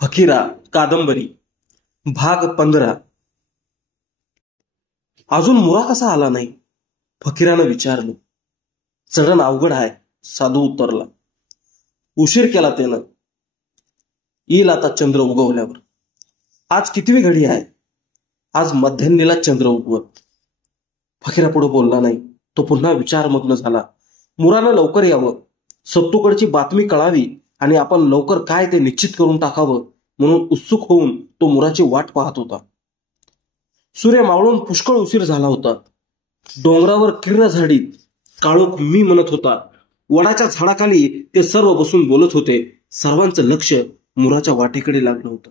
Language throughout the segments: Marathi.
फकीरा कादंबरी भाग 15। अजून मुरा कसा आला नाही? फकीरानं विचारलं. चढण अवघड आहे, साधू उत्तरला. उशीर केला त्यानं. येईल आता चंद्र उगवल्यावर. आज कितवी घडी आहे? आज मध्यान्नीला चंद्र उगवत. फकीरा पुढे बोलला नाही. तो पुन्हा विचारमग्न झाला. मुरानं लवकर यावं, सत्तूकडची बातमी कळावी आणि आपण लवकर काय ते निश्चित करून टाकावं म्हणून उत्सुक होऊन तो मुराची वाट पाहत होता. सूर्य मावळून पुष्कळ उशीर झाला होता. डोंगरावर किर्र झाडीत काळोख मी म्हणत होता. वडाच्या झाडाखाली ते सर्व बसून बोलत होते. सर्वांचं लक्ष मुराच्या वाटेकडे लागलं होतं.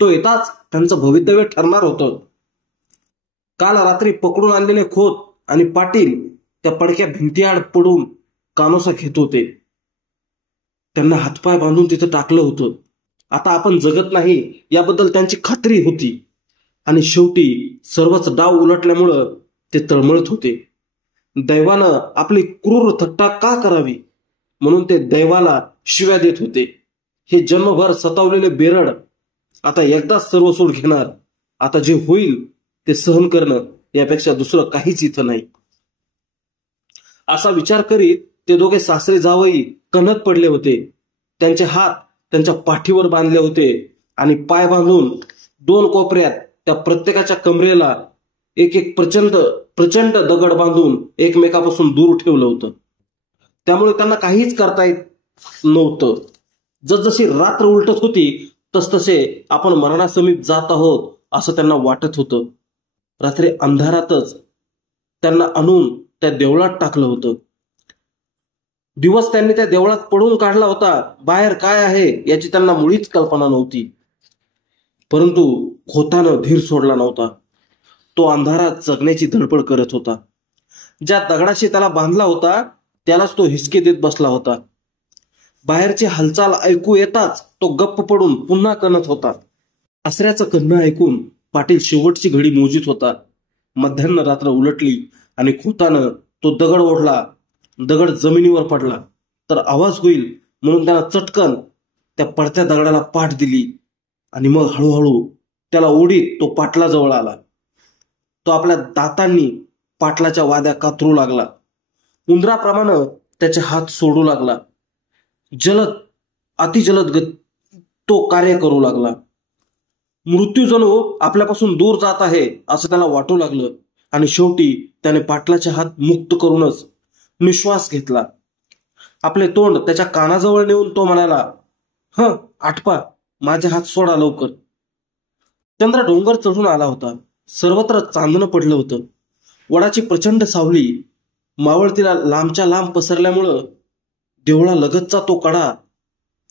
तो येताच त्यांचं भवितव्य ठरणार होतं. काल रात्री पकडून आणलेले खोत आणि पाटील त्या पडक्या भिंतीआड पडून कानोसा घेत होते. त्यांना हातपाय बांधून तिथं टाकलं होतं. आता आपण जगत नाही याबद्दल त्यांची खात्री होती. आणि शेवटी सर्वच डाव उलटल्यामुळं ते तळमळत होते. दैवानं आपली क्रूर थट्टा का करावी म्हणून ते दैवाला शिव्या देत होते. हे जन्मभर सतावलेले बेरड आता एकदाच सर्व सोड घेणार. आता जे होईल ते सहन करणं यापेक्षा दुसरं काहीच इथं नाही. असा विचार करीत ते दोघे सासरे जावई कणत पडले होते. त्यांचे हात त्यांच्या पाठीवर बांधले होते आणि पाय बांधून दोन कोपऱ्यात त्या प्रत्येकाच्या कमरेला एक एक प्रचंड प्रचंड दगड बांधून एकमेकापासून दूर ठेवलं होतं. त्यामुळे त्यांना काहीच करता येत नव्हतं. जसजशी रात्र उलटत होती तसतसे आपण मरणासमीप जात आहोत असं त्यांना वाटत होतं. रात्री अंधारातच त्यांना आणून त्या देवळात टाकलं होतं. दिवस त्यांनी त्या देवळात पडून काढला होता. बाहेर काय आहे याची त्यांना मुळीच कल्पना नव्हती. परंतु खोतानं धीर सोडला नव्हता. तो अंधारात जगण्याची धडपड करत होता. ज्या दगडाशी त्याला बांधला होता त्यालाच तो हिसके देत बसला होता. बाहेरची हालचाल ऐकू येताच तो गप्प पडून पुन्हा कणत होता. सासऱ्याचं कणं ऐकून पाटील शेवटची घडी मोजीत होता. मध्यान्ह रात्र उलटली आणि खोतानं तो दगड ओढला. दगड जमिनीवर पडला तर आवाज होईल म्हणून त्याला चटकन त्या पडत्या दगडाला पाठ दिली आणि मग हळूहळू त्याला ओढीत तो पाटलाजवळ आला. तो आपल्या दातांनी पाटलाच्या वाद्या कातरू लागला. उंदराप्रमाणे त्याचे हात सोडू लागला. जलद अतिजलद तो कार्य करू लागला. मृत्यू जणू आपल्यापासून दूर जात आहे असं त्याला वाटू लागलं. आणि शेवटी त्याने पाटलाचे हात मुक्त करूनच निश्वास घेतला. आपले तोंड त्याच्या कानाजवळ नेऊन तो म्हणाला, आटपा, माझे हात सोडा लवकर. चंद्र डोंगर चढून आला होता. सर्वत्र चांदणं पडलं होतं. वडाची प्रचंड सावली मावळतीला लांबच्या लांब पसरल्यामुळं देवळा लगतचा तो कडा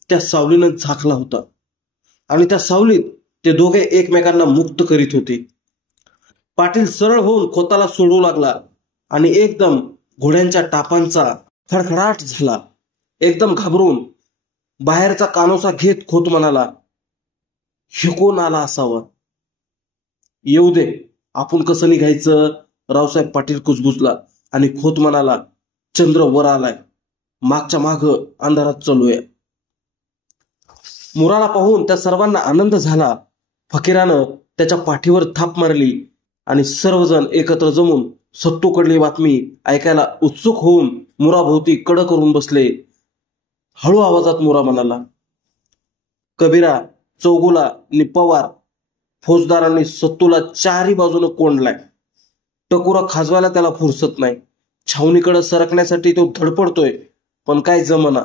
त्या सावलीनं झाकला होता. आणि त्या सावलीत ते दोघे एकमेकांना मुक्त करीत होते. पाटील सरळ होऊन खोताला सोडू लागला आणि एकदम घोड्यांच्या टापांचा खडखडाट झाला. एकदम घाबरून बाहेरचा कानोसा घेत खोत म्हणाला, हे कोण आला असावा? येऊ दे, आपण कसं निघायचं? रावसाहेब पाटील कुजबुजला आणि खोत म्हणाला, चंद्र वर आलाय, मागच्या माग अंधारात चालूया. मुराला पाहून त्या सर्वांना आनंद झाला. फकीरानं त्याच्या पाठीवर थाप मारली आणि सर्वजण एकत्र जमून सत्तूकडली बातमी ऐकायला उत्सुक होऊन मुराभोवती कडं करून बसले. हळू आवाजात मुरा म्हणाला, कबीरा, चौगुला आणि पवार फौजदारांनी सत्तूला चारी बाजूने कोंडलाय. टकुरा खाजवायला त्याला फुरसत नाही. छावणीकडे सरकण्यासाठी तो धडपडतोय पण काय जमना.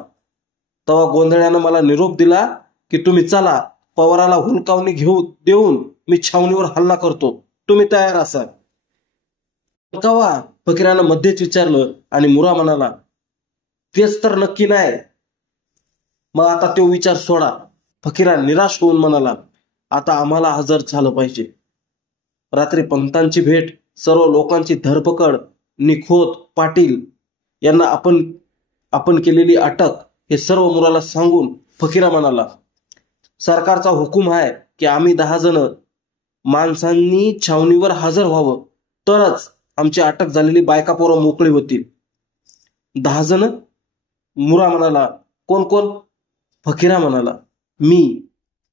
तवा गोंधळ्यानं मला निरोप दिला की तुम्ही चला, पवाराला हुलकावणी घेऊ देऊन मी छावणीवर हल्ला करतो, तुम्ही तयार असाल? कवा? फकीरानं मध्येच विचारलं आणि मुरा म्हणाला, तेच तर नक्की नाही. मग आता तो विचार सोडा. फकीरा निराश होऊन म्हणाला, आता आम्हाला हजर झालं पाहिजे. रात्री पंतांची भेट, सर्व लोकांची धरपकड, निखोत पाटील यांना आपण केलेली अटक हे सर्व मुराला सांगून फकीरा म्हणाला, सरकारचा हुकूम आहे की आम्ही 10 जण माणसांनी छावणीवर हजर व्हावं तरच आमची अटक झालेली बायका पोरं मोकळी होतील. 10 जण? मुरा म्हणाला, कोण कोण? फकीरा म्हणाला, मी,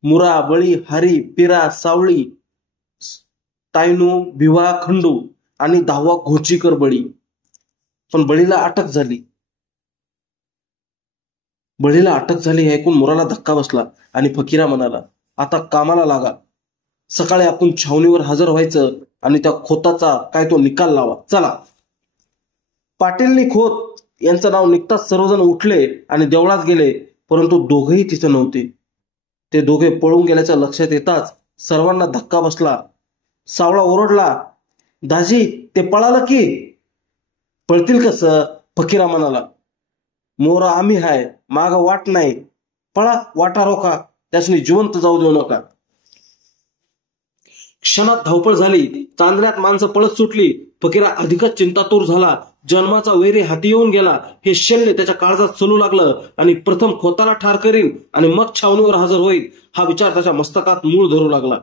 मुरा, बळी, हारी, पिरा, सावळी, तायनू, भिवा, खंडू आणि 10वा घोचीकर बळी. पण बळीला अटक झाली. बळीला अटक झाली हे ऐकून मुराला धक्का बसला आणि फकीरा म्हणाला, आता कामाला लागा. सकाळी आपण छावणीवर हजर व्हायचं आणि त्या खोताचा काय तो निकाल लावा. चला. पाटीलनी खोत यांचं नाव निघताच सर्वजण उठले आणि देवळात गेले, परंतु दोघेही तिथे नव्हते. ते दोघे पळून गेल्याचं लक्षात येताच सर्वांना धक्का बसला. सावळा ओरडला, दाजी ते पळालं की. पळतील कसं, फकीरा म्हणाला. मोरा आम्ही हाय, माग वाट नाही. पळा, वाटा रोखा, त्यासनी जिवंत जाऊ देऊ नका. क्षणात धावपळ झाली. चांदण्यात माणसं पळत सुटली. फकीरा अधिकच चिंतातूर झाला. जन्माचा वैरी हाती येऊन गेला हे शल्य त्याच्या काळजात चलू लागलं आणि प्रथम खोताला ठार करीन आणि मग छावणीवर हजर होईल हा विचार त्याच्या मस्तकात मूळ धरू लागला.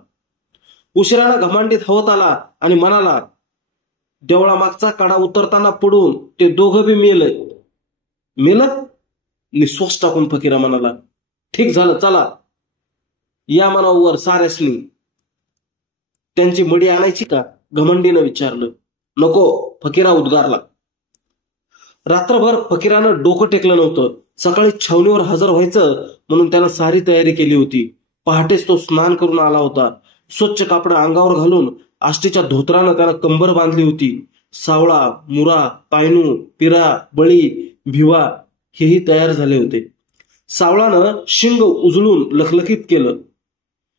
उशिरानं घमांडीत हवत आला आणि म्हणाला, देवळामागचा कडा उतरताना पडून ते दोघं बी मेलत. निश्वास टाकून फकीरा म्हणाला, ठीक झालं, चला या मनावर साऱ्यासनी. त्यांची मडी आणायची का, घमंडीनं विचारलं. नको, फकीरा उद्गारला. रात्रभर फकीरानं डोकं टेकलं नव्हतं. सकाळी छावणीवर हजर व्हायचं म्हणून त्यानं सारी तयारी केली होती. पहाटेच तो स्नान करून आला होता. स्वच्छ कापड अंगावर घालून आष्टीच्या धोतरानं त्यानं कंबर बांधली होती. सावळा, मुरा, तायनू, पिरा, बळी, भिवा हेही तयार झाले होते. सावळानं शिंग उजळून लखलखीत केलं.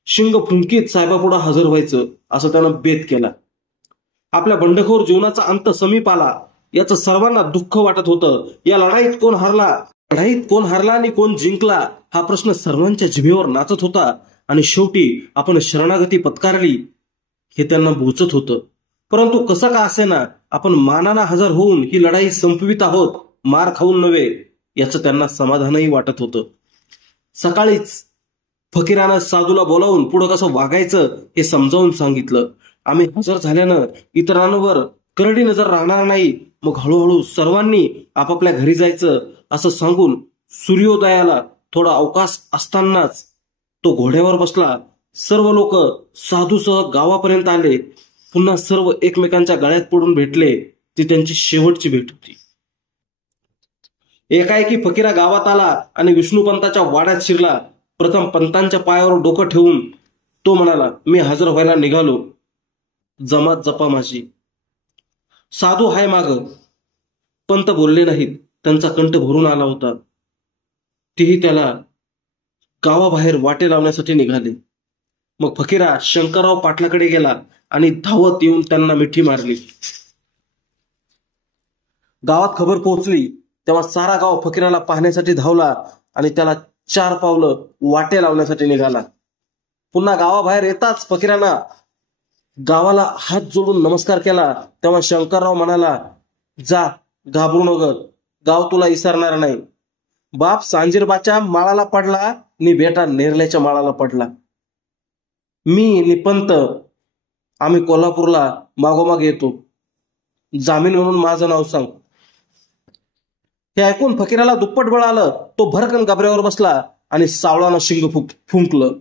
शिंग फुंकीत साहेबापुढं हजर व्हायचं असं त्यानं बेत केला. आपल्या बंडखोर जीवनाचा अंत समीप आला याचं सर्वांना दुःख वाटत होतं. या लढाईत कोण हरला आणि कोण जिंकला हा प्रश्न सर्वांच्या जिभेवर नाचत होता आणि शेवटी आपण शरणागती पत्कारली हे त्यांना बोचत होतं. परंतु कसं का असेना आपण मानानं हजर होऊन ही लढाई संपवित आहोत, मार खाऊन नव्हे, याचं त्यांना समाधानही वाटत होतं. सकाळीच फकीरानं साधूला बोलावून पुढं कसं वागायचं हे समजावून सांगितलं. आम्ही हजर झाल्यानं इतरांवर करडी नजर राहणार नाही. मग हळूहळू सर्वांनी आपापल्या घरी जायचं असं सांगून सूर्योदयाला थोडा अवकाश असतानाच तो घोड्यावर बसला. सर्व लोक साधूसह गावापर्यंत आले. पुन्हा सर्व एकमेकांच्या गळ्यात पडून भेटले. ती त्यांची शेवटची भेट होती. एकाएकी फकीरा गावात आला आणि विष्णुपंताच्या वाड्यात शिरला. प्रथम पंतांच्या पायावर डोकं ठेवून तो म्हणाला, मी हजर व्हायला निघालो, जमात जपा माझी. साधू हाय माग. पंत बोलले नाहीत. त्यांचा कंठ भरून आला होता. तेही त्याला गावाबाहेर वाटे लावण्यासाठी निघाले. मग फकीरा शंकरराव पाटलाकडे गेला आणि धावत येऊन त्यांना मिठी मारली. गावात खबर पोहोचली तेव्हा सारा गाव फकीराला पाहण्यासाठी धावला आणि त्याला 4 पावलं वाटे लावण्यासाठी निघाला. पुन्हा गावाबाहेर येताच फकीरांना गावाला हात जोडून नमस्कार केला. तेव्हा शंकरराव म्हणाला, जा, घाबरू नगर, गाव तुला विसरणार नाही. बाप सांजीरबाच्या माळाला पडला नि बेटा नेरल्याच्या माळाला पडला. मी निपंत आम्ही कोल्हापूरला मागोमाग येतो. जामीन म्हणून माझं नाव सांग. हे ऐकून फकीराला दुप्पट बळ आलं. तो भरकन गबऱ्यावर बसला आणि सावळानं शिंग फुंकलं.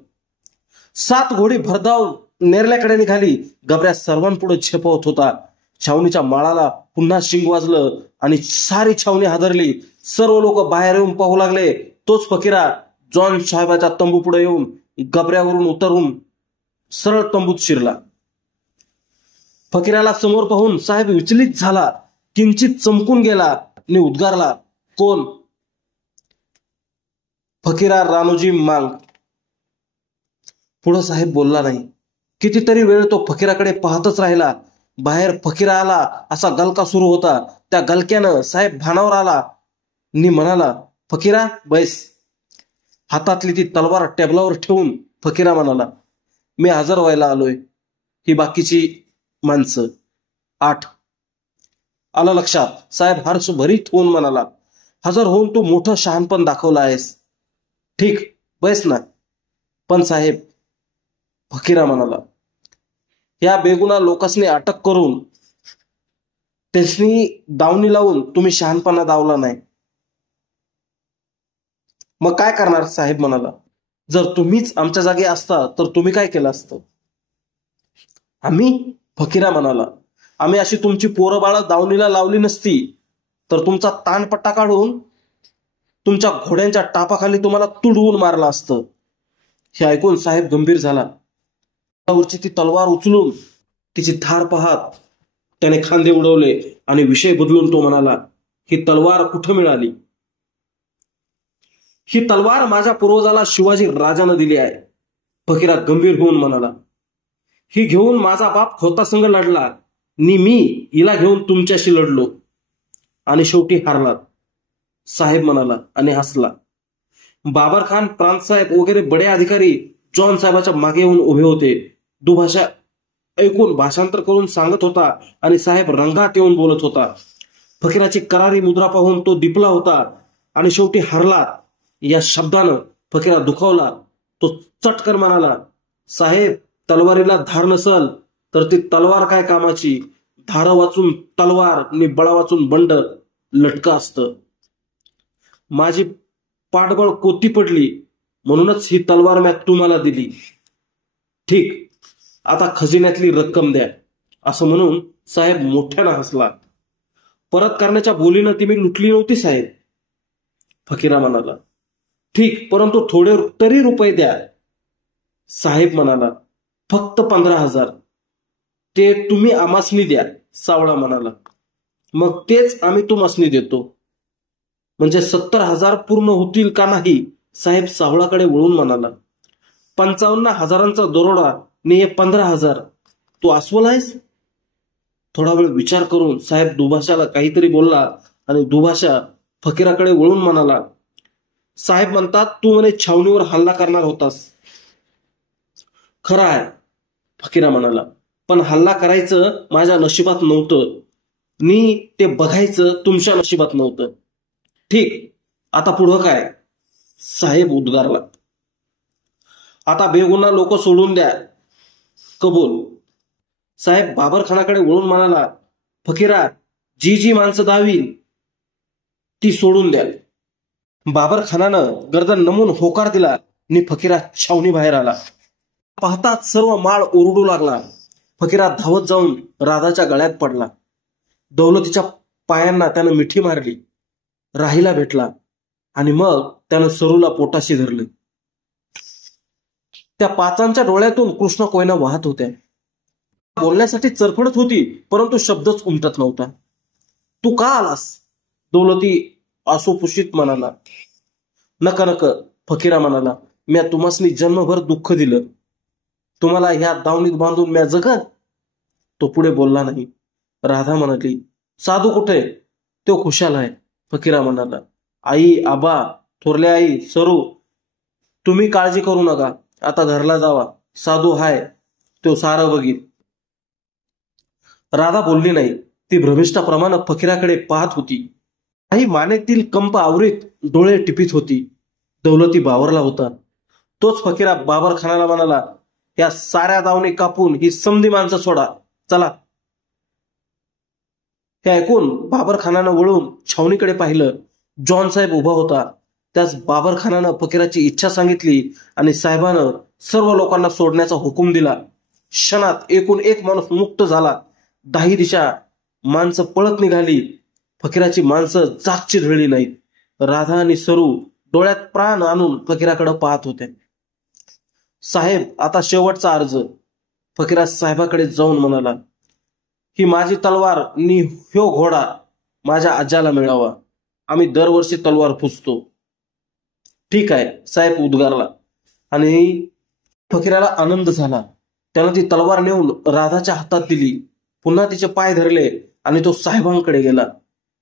7 घोडी भरधाव नेरल्याकडे निघाली. गबऱ्या सर्वांपुढे झेपवत होता. छावणीच्या माळाला पुन्हा शिंग वाजलं आणि सारी छावणी हादरली. सर्व लोक बाहेर येऊन पाहू लागले. तोच फकीरा जॉन साहेबाच्या तंबू पुढे येऊन गबऱ्यावरून उतरून सरळ तंबूत शिरला. फकीराला समोर पाहून साहेब विचलित झाला. किंचित चमकून गेला आणि उद्गारला, कोण? फकीरा रानोजी मांग. पुढं साहेब बोलला नाही. कितीतरी वेळ तो फकीराकडे पाहतच राहिला. बाहेर फकीरा आला असा गलका सुरू होता. त्या गलक्यानं साहेब भानावर आला नि म्हणाला, फकीरा बैस. हातातली ती तलवार टेबलावर ठेवून फकीरा म्हणाला, मी हजर व्हायला आलोय. ही बाकीची माणसं 8. आलं लक्षात. साहेब हर्ष भरीत होऊन म्हणाला, हजर होऊन तू मोठं शहाणपण दाखवलं आहेस. ठीक, बैस ना. पण साहेब, फकीरा म्हणाला, या बेगुना लोकांनी अटक करून त्यांनी दावणी लावून तुम्ही शहाणपणा दावला नाही. मग काय करणार? साहेब म्हणाला, जर तुम्हीच आमच्या जागी असता तर तुम्ही काय केलं असतं? आम्ही? फकीरा म्हणाला, आम्ही अशी तुमची पोरं बाळं दावणीला लावली नसती तर तुमचा तानपट्टा काढून तुमच्या घोड्यांच्या टापाखाली तुम्हाला तुडवून मारलं असतं. हे ऐकून साहेब गंभीर झाला. वरची ती तलवार उचलून तिची धार पाहत त्याने खांदे उडवले आणि विषय बदलून तो म्हणाला, ही तलवार कुठं मिळाली? ही तलवार माझ्या पूर्वजाला शिवाजी राजानं दिली आहे. फकीरा गंभीर होऊन म्हणाला, ही घेऊन माझा बाप खोतासंग लढला नि मी हिला घेऊन तुमच्याशी लढलो आणि शेवटी हारलात. साहेब म्हणाला आणि हसला. बाबर खान, प्रांतसाहेब वगैरे बडे अधिकारी जॉन साहेबाच्या मागे येऊन उभे होते. दुभाषा ऐकून भाषांतर करून सांगत होता आणि साहेब रंगात येऊन बोलत होता. फकीराची करारी मुद्रा पाहून तो दिपला होता आणि शेवटी हरला या शब्दानं फकीरा दुखावला. तो चटकन म्हणाला, साहेब, तलवारीला धार नसल तर ती तलवार काय कामाची? धार वाचून तलवार नि बळा वाचून बंड लटका असतं. माझी पाठबळ कोती पडली म्हणूनच ही तलवार मी तुम्हाला दिली. ठीक, आता खजिन्यातली रक्कम द्या. असं म्हणून साहेब मोठ्यानं हसला. परत करण्याच्या बोलीनं ती मी लुटली नव्हती साहेब. फकीरा म्हणाला, ठीक, परंतु थोडे तरी रुपये द्या. साहेब म्हणाला, फक्त 15,000. ते तुम्ही आमासनी द्या. सावळा म्हणाला, मग तेच आम्ही तुम्हासनी देतो. म्हणजे 70,000 पूर्ण होतील का नाही? साहेब सावळाकडे वळून म्हणाला, 55,000चा दरोडा नि हे 15,000. तू अस्वल आहेस? थोडा वेळ विचार करून साहेब दुभाषाला काहीतरी बोलला आणि दुभाषा फकीराकडे वळून म्हणाला, साहेब म्हणतात तू म्हणे छावणीवर हल्ला करणार होतास. खरं आहे, फकीरा म्हणाला, पण हल्ला करायचं माझ्या नशिबात नव्हतं नि ते बघायचं तुमच्या नशिबात नव्हतं. ठीक, आता पुढं काय? साहेब उद्गारला, आता बेगुन्हा लोक सोडून द्या. कबूल. साहेब बाबरखानाकडे वळून म्हणाला, फकीरा, जी जी माणसं दावील ती सोडून द्या. बाबरखानानं गर्दन नमून होकार दिला नि फकीरा छावणी बाहेर आला. पाहताच सर्व माळ ओरडू लागला. फकीरा धावत जाऊन राधाच्या गळ्यात पडला. दौलतीच्या पायांना त्यानं मिठी मारली. राहीला भेटला आणि मग त्यानं सरूला पोटाशी धरलं. त्या पाचांच्या डोळ्यातून कृष्ण कोयना वाहत होत्या. बोलण्यासाठी चरफडत होती, परंतु शब्दच उमटत नव्हता. तू का आलास? दौलती आसोपुशीत म्हणाला. नका नक, फकीरा म्हणाला, म्या तुम्हासनी जन्मभर दुःख दिलं. तुम्हाला ह्या दावणीत बांधून म्या जगत? तो पुढे बोलला नाही. राधा म्हणाली, साधू कुठे? तो खुशाल आहे. फकीरा म्हणाला, आई, आबा, थोरल्या आई, सरू, तुम्ही काळजी करू नका. आता घरला जावा. साधू हाय, तो सारं बघीत. राधा बोलली नाही. ती भ्रमिष्ठाप्रमाणे फकीराकडे पाहत होती. काही मानेतील कंप आवरीत डोळे टिपीत होती. दौलती बावरला होता. तोच फकीरा बाबरखानाला म्हणाला, या साऱ्या दावणी कापून ही समधी माणसं सोडा, चला. हे ऐकून बाबरखानानं वळून छावणीकडे पाहिलं. जॉन साहेब उभा होता. त्यास बाबरखानानं फकीराची इच्छा सांगितली आणि साहेबानं सर्व लोकांना सोडण्याचा हुकूम दिला. क्षणात एकूण एक माणूस मुक्त झाला. 10 दिशा माणसं पळत निघाली. फकीराची माणसं जागची धरली नाहीत. राधा आणि सरू डोळ्यात प्राण आणून फकीराकडे पाहत होते. साहेब, आता शेवटचा अर्ज. फकीरा साहेबाकडे जाऊन म्हणाला, ही माझी तलवार नि ह्यो घोडा माझ्या आज्याला मिळावा. आम्ही दरवर्षी तलवार पुजतो. ठीक आहे, साहेब उद्गारला आणि फकीराला आनंद झाला. त्यानं ती तलवार नेऊन राधाच्या हातात दिली. पुन्हा तिचे पाय धरले आणि तो साहेबांकडे गेला.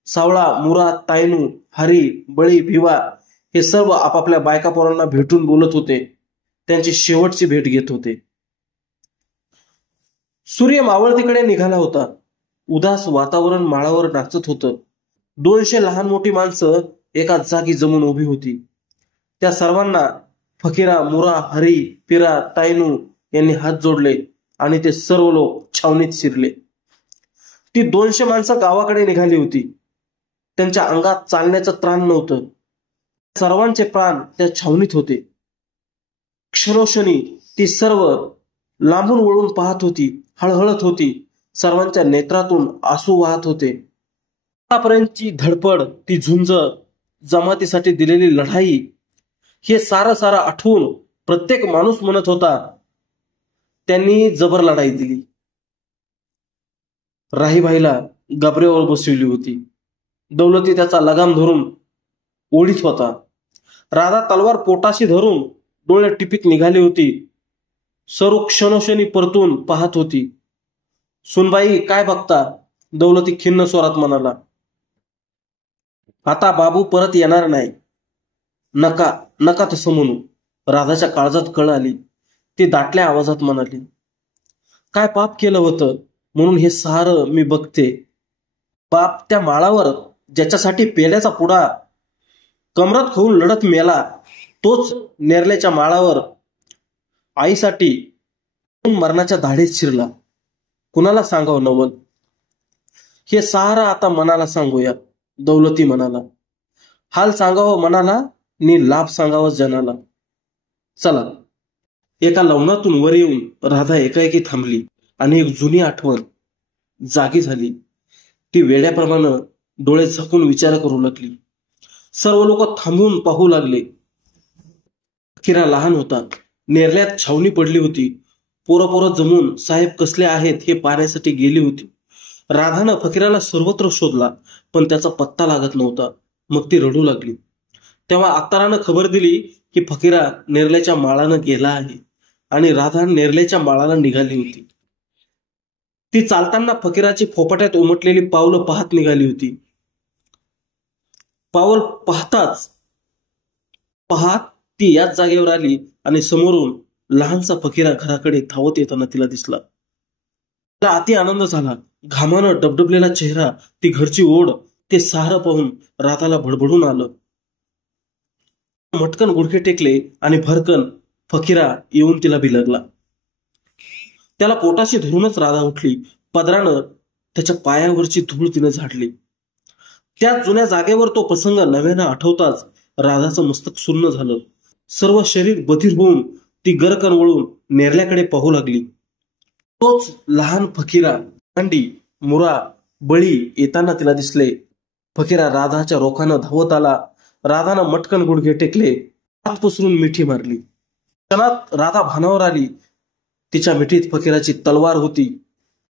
सावळा, मुराद, तायनू, हरी, बळी, भिवा हे सर्व आपापल्या बायका पोरांना भेटून बोलत होते. त्यांची शेवटची भेट घेत होते. सूर्य मावळतीकडे निघाला होता. उदास वातावरण माळावर नाचत होतं. 200 लहान मोठी माणसं एका जागी जमून उभी होती. त्या सर्वांना फकीरा, मुरा, हरी, पिरा, तायनू यांनी हात जोडले आणि ते सर्व लोक छावणीत शिरले. ती 200 माणसं गावाकडे निघाली होती. त्यांच्या अंगात चालण्याचं त्राण नव्हतं. सर्वांचे प्राण त्या छावणीत होते. क्षणोक्षणी ती सर्व लांबून वळून पाहत होती, हळहळत होती. सर्वांच्या नेत्रातून आसू वाहत होते. आतापर्यंतची धडपड, ती झुंज, जमातीसाठी दिलेली लढाई, हे सारं सारं आठवून प्रत्येक माणूस म्हणत होता, त्यांनी जबर लढाई दिली. राहीबाईला गबरेवर बसविली होती. दौलती त्याचा लगाम धरून ओढीत होता. राधा तलवार पोटाशी धरून डोळे टिपीत निघाली होती. सरू क्षणोक्षणी परतून पाहत होती. सुनबाई, काय बघता? दौलती खिन्न स्वरात म्हणाला. आता बाबू परत येणार नाही. नका नका तसं म्हणू. राधाच्या काळजात कळ आली. ती दाटल्या आवाजात म्हणाली, काय पाप केलं होतं म्हणून हे सारं मी बघते. बाप त्या माळावर ज्याच्यासाठी पेल्याचा पुडा कमरात खोवून लढत मेला, तोच नेरल्याच्या माळावर आईसाठी मरणाच्या धाडीत शिरला. कुणाला सांगावं नवल? हे सारं आता मनाला सांगूया. दौलती म्हणाला. हाल सांगावं मनाला, नि लाभ सांगावं जनाला. चला. एका लवणातून वर येऊन राधा एकाएकी थांबली आणि एक जुनी आठवण जागी झाली. ती वेड्याप्रमाणे डोळे झाकून विचार करू लागली. सर्व लोक थांबून पाहू लागले. फकीरा लहान होता. नेरल्यात छावणी पडली होती. पोरं जमून साहेब कसले आहेत हे पाहण्यासाठी गेली होती. राधानं फकीराला सर्वत्र शोधला, पण त्याचा पत्ता लागत नव्हता. मग ती रडू लागली. तेव्हा अत्तारानं खबर दिली की फकीरा नेरल्याच्या माळानं गेला आहे आणि राधा नेरल्याच्या माळाला निघाली होती. ती चालताना फकीराची फोपाट्यात उमटलेली पावलं पाहत निघाली होती. पाऊल पाहत ती याच जागेवर आली आणि समोरून लहानसा फकीरा घराकडे धावत येताना तिला दिसला. तिला अति आनंद झाला. घामानं डबडबलेला चेहरा, ती घरची ओढ, ते सारं पाहून राधाला भडभडून आलं. मटकन गुडघे टेकले आणि भरकन फकीरा येऊन तिला बिलगला. त्याला पोटाशी धरूनच राधा उठली. पदरानं त्याच्या पायावरची धूळ तिनं झाडली. त्या जुन्या जागेवर तो प्रसंग नव्यानं आठवताच राधाचं मस्तक सुन्न झालं. सर्व शरीर बधीर होऊन ती गरकन वळून नेरल्याकडे पाहू लागली. तोच लहान फकीरा, अंडी, मुरा, बळी येताना तिला दिसले. फकीरा राधाच्या रोखानं धावत आला. राधानं मटकन गुडघे टेकले, हात पसरून मिठी मारली. क्षणात राधा भानावर आली. तिच्या मिठीत फकीराची तलवार होती.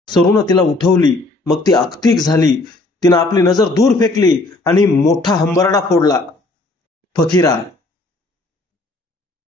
सरूनं तिला उठवली. मग ती आक्तिक झाली. तिनं आपली नजर दूर फेकली आणि मोठा हंबरडा फोडला. फकीरा